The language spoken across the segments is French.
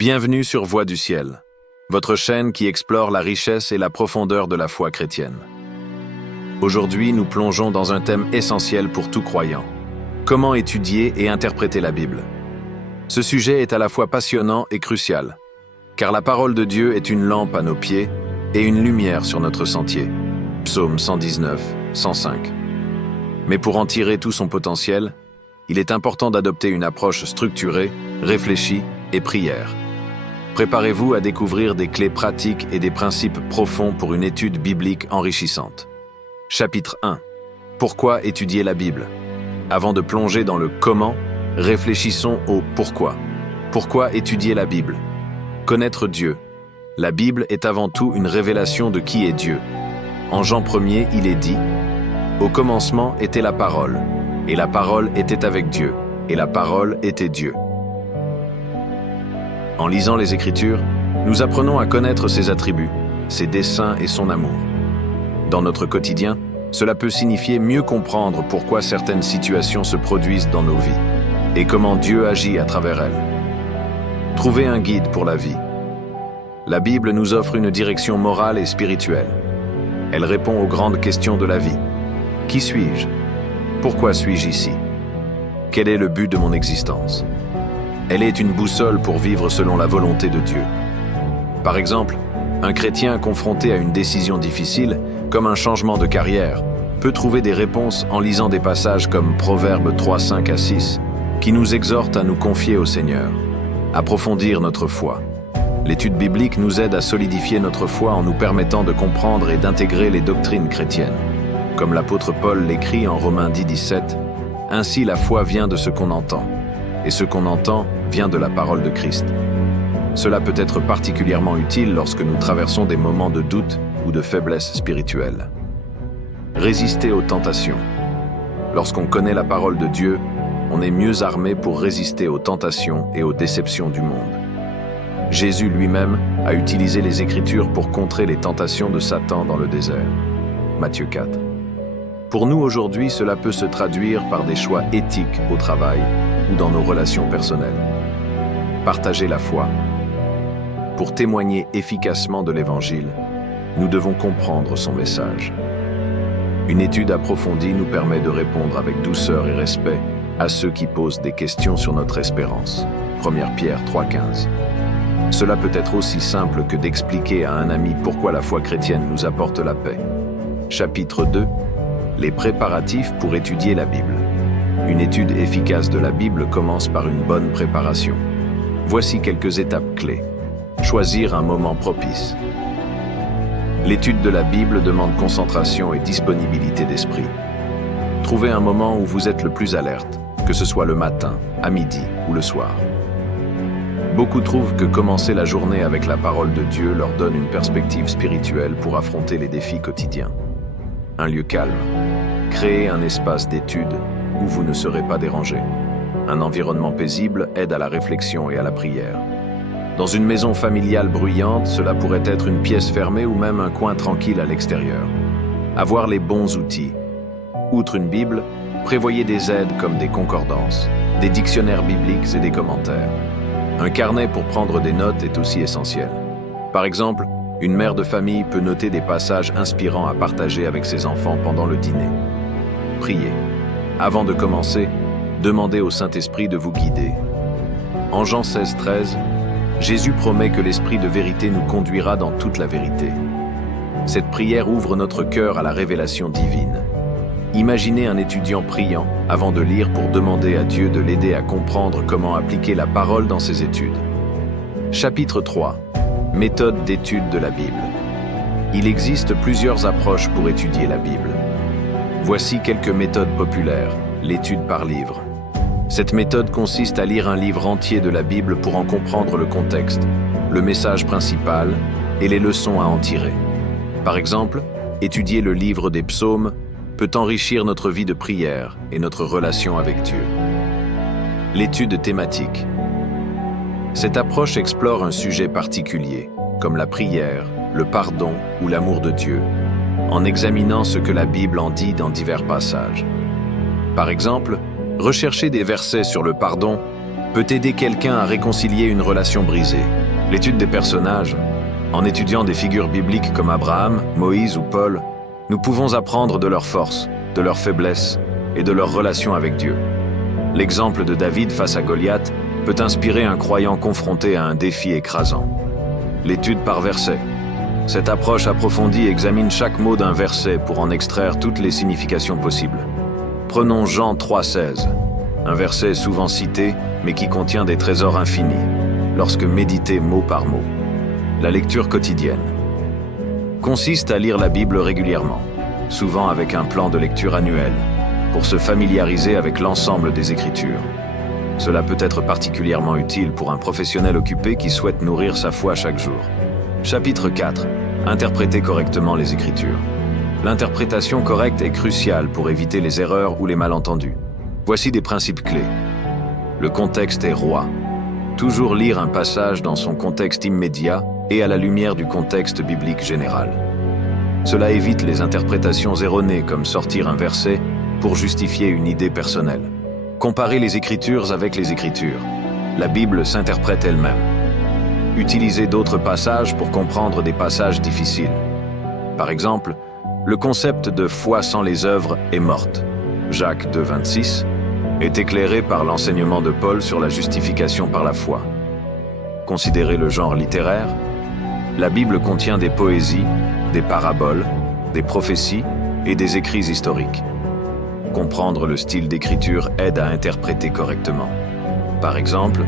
Bienvenue sur Voix du Ciel, votre chaîne qui explore la richesse et la profondeur de la foi chrétienne. Aujourd'hui, nous plongeons dans un thème essentiel pour tout croyant. Comment étudier et interpréter la Bible? Ce sujet est à la fois passionnant et crucial, car la parole de Dieu est une lampe à nos pieds et une lumière sur notre sentier. Psaume 119, 105. Mais pour en tirer tout son potentiel, il est important d'adopter une approche structurée, réfléchie et prière. Préparez-vous à découvrir des clés pratiques et des principes profonds pour une étude biblique enrichissante. Chapitre 1. Pourquoi étudier la Bible? Avant de plonger dans le comment, réfléchissons au pourquoi. Pourquoi étudier la Bible? Connaître Dieu. La Bible est avant tout une révélation de qui est Dieu. En Jean 1er, il est dit « Au commencement était la parole, et la parole était avec Dieu, et la parole était Dieu. » En lisant les Écritures, nous apprenons à connaître ses attributs, ses desseins et son amour. Dans notre quotidien, cela peut signifier mieux comprendre pourquoi certaines situations se produisent dans nos vies et comment Dieu agit à travers elles. Trouver un guide pour la vie. La Bible nous offre une direction morale et spirituelle. Elle répond aux grandes questions de la vie. Qui suis-je? Pourquoi suis-je ici? Quel est le but de mon existence? Elle est une boussole pour vivre selon la volonté de Dieu. Par exemple, un chrétien confronté à une décision difficile, comme un changement de carrière, peut trouver des réponses en lisant des passages comme Proverbes 3, 5 à 6, qui nous exhortent à nous confier au Seigneur, approfondir notre foi. L'étude biblique nous aide à solidifier notre foi en nous permettant de comprendre et d'intégrer les doctrines chrétiennes. Comme l'apôtre Paul l'écrit en Romains 10, 17, « Ainsi la foi vient de ce qu'on entend, et ce qu'on entend vient de la parole de Christ. » Cela peut être particulièrement utile lorsque nous traversons des moments de doute ou de faiblesse spirituelle. Résister aux tentations. Lorsqu'on connaît la parole de Dieu, on est mieux armé pour résister aux tentations et aux déceptions du monde. Jésus lui-même a utilisé les Écritures pour contrer les tentations de Satan dans le désert. Matthieu 4. Pour nous aujourd'hui, cela peut se traduire par des choix éthiques au travail ou dans nos relations personnelles. Partager la foi. Pour témoigner efficacement de l'Évangile, nous devons comprendre son message. Une étude approfondie nous permet de répondre avec douceur et respect à ceux qui posent des questions sur notre espérance. 1 Pierre 3,15. Cela peut être aussi simple que d'expliquer à un ami pourquoi la foi chrétienne nous apporte la paix. Chapitre 2. Les préparatifs pour étudier la Bible. Une étude efficace de la Bible commence par une bonne préparation. Voici quelques étapes clés. Choisir un moment propice. L'étude de la Bible demande concentration et disponibilité d'esprit. Trouvez un moment où vous êtes le plus alerte, que ce soit le matin, à midi ou le soir. Beaucoup trouvent que commencer la journée avec la parole de Dieu leur donne une perspective spirituelle pour affronter les défis quotidiens. Un lieu calme. Créez un espace d'étude où vous ne serez pas dérangé. Un environnement paisible aide à la réflexion et à la prière. Dans une maison familiale bruyante, cela pourrait être une pièce fermée ou même un coin tranquille à l'extérieur. Avoir les bons outils. Outre une Bible, prévoyez des aides comme des concordances, des dictionnaires bibliques et des commentaires. Un carnet pour prendre des notes est aussi essentiel. Par exemple, une mère de famille peut noter des passages inspirants à partager avec ses enfants pendant le dîner. Priez. Avant de commencer, demandez au Saint-Esprit de vous guider. En Jean 16, 13, Jésus promet que l'Esprit de vérité nous conduira dans toute la vérité. Cette prière ouvre notre cœur à la révélation divine. Imaginez un étudiant priant avant de lire pour demander à Dieu de l'aider à comprendre comment appliquer la parole dans ses études. Chapitre 3. Méthode d'étude de la Bible. Il existe plusieurs approches pour étudier la Bible. Voici quelques méthodes populaires. L'étude par livre. Cette méthode consiste à lire un livre entier de la Bible pour en comprendre le contexte, le message principal et les leçons à en tirer. Par exemple, étudier le livre des psaumes peut enrichir notre vie de prière et notre relation avec Dieu. L'étude thématique. Cette approche explore un sujet particulier, comme la prière, le pardon ou l'amour de Dieu, en examinant ce que la Bible en dit dans divers passages. Par exemple, rechercher des versets sur le pardon peut aider quelqu'un à réconcilier une relation brisée. L'étude des personnages, en étudiant des figures bibliques comme Abraham, Moïse ou Paul, nous pouvons apprendre de leurs forces, de leurs faiblesses et de leur relation avec Dieu. L'exemple de David face à Goliath peut inspirer un croyant confronté à un défi écrasant. L'étude par verset. Cette approche approfondie examine chaque mot d'un verset pour en extraire toutes les significations possibles. Prenons Jean 3,16, un verset souvent cité, mais qui contient des trésors infinis, lorsque médité mot par mot. La lecture quotidienne consiste à lire la Bible régulièrement, souvent avec un plan de lecture annuel, pour se familiariser avec l'ensemble des Écritures. Cela peut être particulièrement utile pour un professionnel occupé qui souhaite nourrir sa foi chaque jour. Chapitre 4. Interpréter correctement les Écritures. L'interprétation correcte est cruciale pour éviter les erreurs ou les malentendus. Voici des principes clés. Le contexte est roi. Toujours lire un passage dans son contexte immédiat et à la lumière du contexte biblique général. Cela évite les interprétations erronées comme sortir un verset pour justifier une idée personnelle. Comparer les Écritures avec les Écritures. La Bible s'interprète elle-même. Utiliser d'autres passages pour comprendre des passages difficiles. Par exemple, le concept de foi sans les œuvres est morte. Jacques 2,26 est éclairé par l'enseignement de Paul sur la justification par la foi. Considérez le genre littéraire. La Bible contient des poésies, des paraboles, des prophéties et des écrits historiques. Comprendre le style d'écriture aide à interpréter correctement. Par exemple,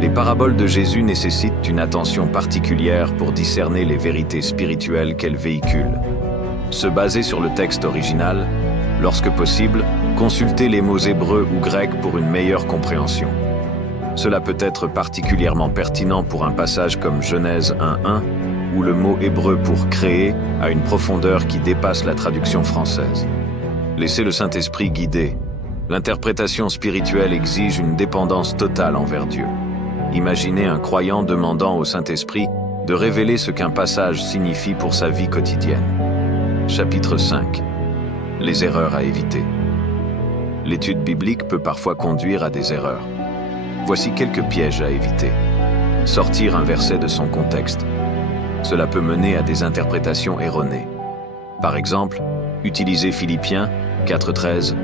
les paraboles de Jésus nécessitent une attention particulière pour discerner les vérités spirituelles qu'elles véhiculent. Se baser sur le texte original, lorsque possible, consulter les mots hébreux ou grecs pour une meilleure compréhension. Cela peut être particulièrement pertinent pour un passage comme Genèse 1:1, où le mot hébreu pour créer a une profondeur qui dépasse la traduction française. Laissez le Saint-Esprit guider. L'interprétation spirituelle exige une dépendance totale envers Dieu. Imaginez un croyant demandant au Saint-Esprit de révéler ce qu'un passage signifie pour sa vie quotidienne. Chapitre 5. Les erreurs à éviter. L'étude biblique peut parfois conduire à des erreurs. Voici quelques pièges à éviter. Sortir un verset de son contexte. Cela peut mener à des interprétations erronées. Par exemple, utiliser Philippiens 4:13.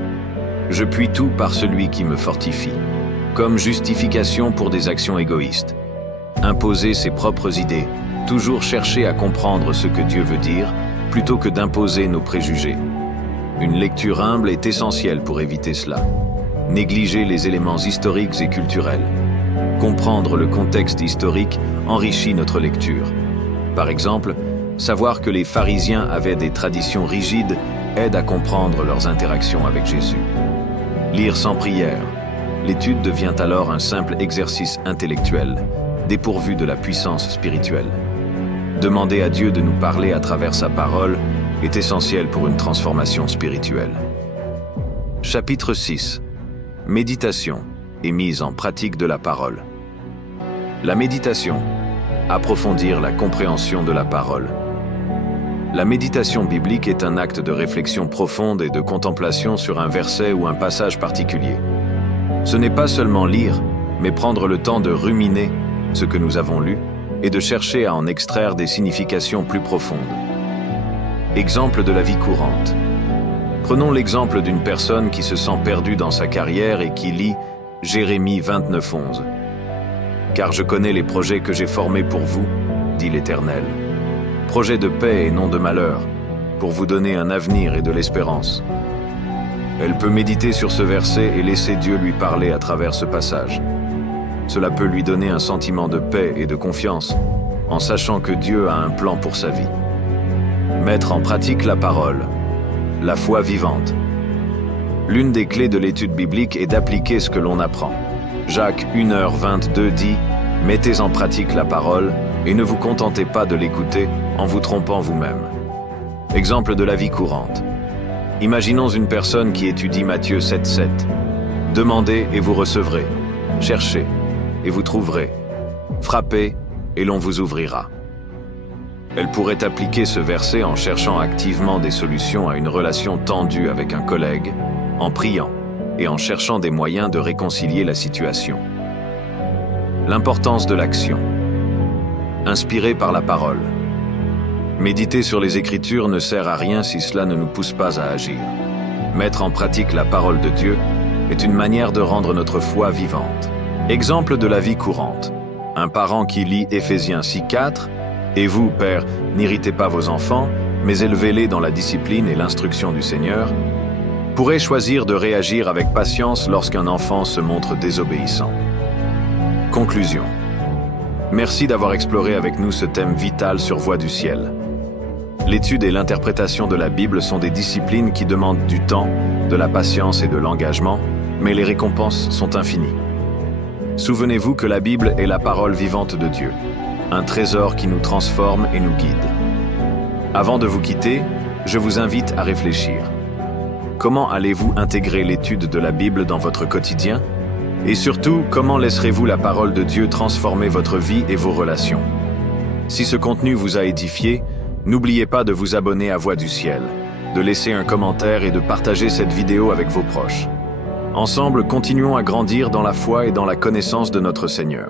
Je puis tout par celui qui me fortifie, comme justification pour des actions égoïstes. Imposer ses propres idées, toujours chercher à comprendre ce que Dieu veut dire, plutôt que d'imposer nos préjugés. Une lecture humble est essentielle pour éviter cela. Négliger les éléments historiques et culturels. Comprendre le contexte historique enrichit notre lecture. Par exemple, savoir que les pharisiens avaient des traditions rigides aide à comprendre leurs interactions avec Jésus. Lire sans prière. L'étude devient alors un simple exercice intellectuel, dépourvu de la puissance spirituelle. Demander à Dieu de nous parler à travers sa parole est essentiel pour une transformation spirituelle. Chapitre 6. Méditation et mise en pratique de la parole. La méditation. Approfondir la compréhension de la parole. La méditation biblique est un acte de réflexion profonde et de contemplation sur un verset ou un passage particulier. Ce n'est pas seulement lire, mais prendre le temps de ruminer ce que nous avons lu et de chercher à en extraire des significations plus profondes. Exemple de la vie courante. Prenons l'exemple d'une personne qui se sent perdue dans sa carrière et qui lit Jérémie 29:11. Car je connais les projets que j'ai formés pour vous, dit l'Éternel. Projets de paix et non de malheur, pour vous donner un avenir et de l'espérance. Elle peut méditer sur ce verset et laisser Dieu lui parler à travers ce passage. Cela peut lui donner un sentiment de paix et de confiance, en sachant que Dieu a un plan pour sa vie. Mettre en pratique la parole. La foi vivante. L'une des clés de l'étude biblique est d'appliquer ce que l'on apprend. Jacques 1:22 dit « Mettez en pratique la parole et ne vous contentez pas de l'écouter en vous trompant vous-même. » Exemple de la vie courante. Imaginons une personne qui étudie Matthieu 7:7. « Demandez et vous recevrez. Cherchez et vous trouverez. Frappez et l'on vous ouvrira. » Elle pourrait appliquer ce verset en cherchant activement des solutions à une relation tendue avec un collègue, en priant et en cherchant des moyens de réconcilier la situation. L'importance de l'action. Inspiré par la parole. Méditer sur les Écritures ne sert à rien si cela ne nous pousse pas à agir. Mettre en pratique la parole de Dieu est une manière de rendre notre foi vivante. Exemple de la vie courante. Un parent qui lit Éphésiens 6:4 « Et vous, pères, n'irritez pas vos enfants, mais élevez-les dans la discipline et l'instruction du Seigneur » pourrait choisir de réagir avec patience lorsqu'un enfant se montre désobéissant. Conclusion. Merci d'avoir exploré avec nous ce thème vital sur Voix du ciel. L'étude et l'interprétation de la Bible sont des disciplines qui demandent du temps, de la patience et de l'engagement, mais les récompenses sont infinies. Souvenez-vous que la Bible est la parole vivante de Dieu, un trésor qui nous transforme et nous guide. Avant de vous quitter, je vous invite à réfléchir. Comment allez-vous intégrer l'étude de la Bible dans votre quotidien? Et surtout, comment laisserez-vous la parole de Dieu transformer votre vie et vos relations? Si ce contenu vous a édifié, n'oubliez pas de vous abonner à Voix du ciel, de laisser un commentaire et de partager cette vidéo avec vos proches. Ensemble, continuons à grandir dans la foi et dans la connaissance de notre Seigneur.